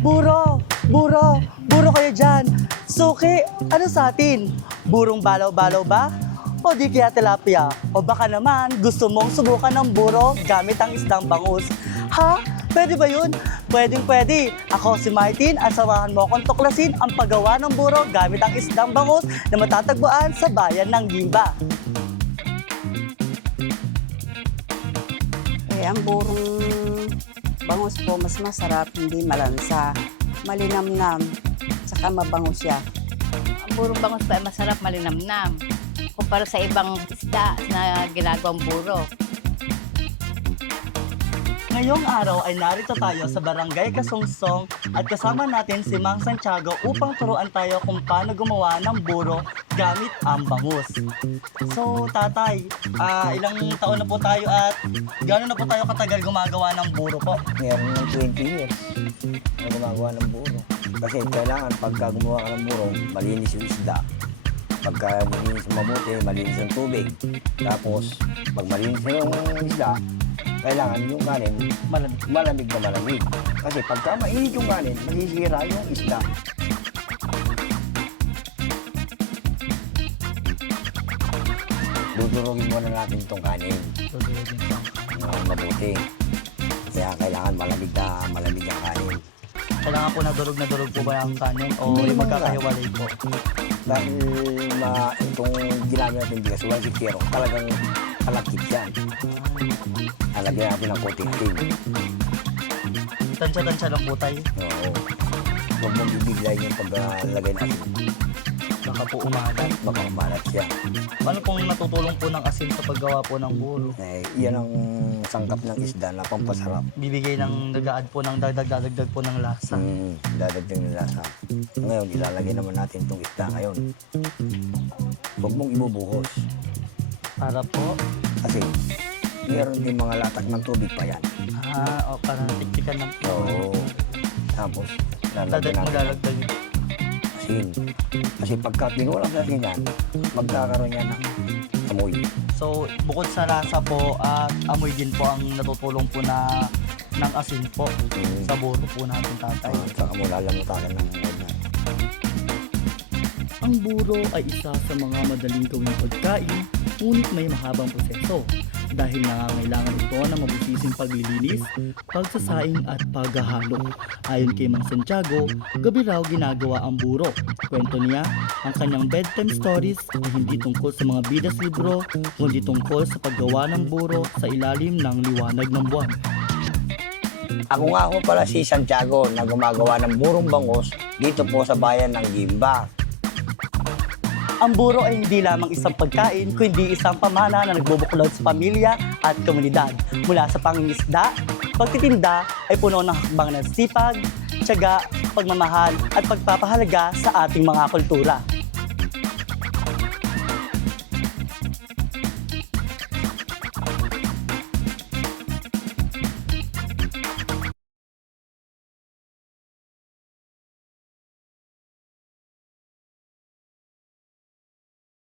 Buro! Buro! Buro kayo dyan! Suki, ano sa atin? Burong balaw-balaw ba? O di kaya tilapia? O baka naman gusto mong subukan ng buro gamit ang isdang bangus? Ha? Pwede ba yun? Pwedeng-pwede. Ako si Martin at samahan mo akong tuklasin ang paggawa ng buro gamit ang isdang bangus na matatagpuan sa bayan ng Gimba. Ang burong bangus po mas masarap, hindi malansa, malinamnam, saka mabango siya. Ang burong bangus pa ay masarap, malinamnam. Kumpara sa ibang isda na ginagawang buro. Ngayong araw ay narito tayo sa Barangay Kasungsong at kasama natin si Mang Santiago upang turuan tayo kung paano gumawa ng buro gamit ang bangus. So, tatay, ilang taon na po tayo at gano'n na po tayo katagal gumagawa ng buro po? Meron ng 20 years na gumagawa ng buro. Kasi kailangan pagka gumawa ka ng buro, malinis yung isda. Pagka malinis mabuti, malinis ang tubig. Tapos, pag malinis na yung isda, kailangan yung kanin malamig na malamig. Kasi pagka mainit yung kanin, masisira yung isda. Dudurugin muna natin itong kanin. Mabuti. Kaya kailangan malamig ang kanin. Kailangan po na durog po ba ang kanin o yung magkakahiwalay po? Dahil itong ginamit natin bigas, walang sikero, talagang palakit yan. Halagyan natin ng puting-ting. Tansya-tansya lang po tayo. Oo. Huwag mong bibiglayin yung paglalagay natin. Baka po umalat. Baka umalat siya. Ano pong natutulong po ng asin sa paggawa po ng buro? Yan ang sangkap ng isda na pampasarap. Bibigay ng nag-add po ng dagdag po ng lasa. Dadagdag ng lasa. Ngayon, ilalagay naman natin itong isda ngayon. Huwag mong ibubuhos. Para po? Kasi meron din mga latak ng tubig pa yan. O parang tiktikan ng po. Oo. Tapos, lalagyan natin Dadagdag. asin. Kasi pagka pinulang sa asin yan, magkakaroon yan ng amoy. So, bukod sa lasa po at amoy din po ang natutulong po na ng asin po sa buro po natin, tatay. Saka mo lalamutakan ng amoy na. Ang buro ay isa sa mga madaling gawing pagkain, ngunit may mahabang proseso dahil nangangailangan ito ng mabusising paglilinis, pagsasaing at paghahalo. Ayon kay Mang Santiago, gabi raw ginagawa ang buro. Kwento niya, ang kanyang bedtime stories ay hindi tungkol sa mga bidas libro, kundi tungkol sa paggawa ng buro sa ilalim ng liwanag ng buwan. Ako nga ako pala si Santiago na gumagawa ng burong bangus dito po sa bayan ng Gimba. Ang buro ay hindi lamang isang pagkain, kundi isang pamana na nagbubuklod sa pamilya at komunidad. Mula sa pangingisda, pagtitinda ay puno ng hakbang ng sipag, tiyaga, pagmamahal at pagpapahalaga sa ating mga kultura.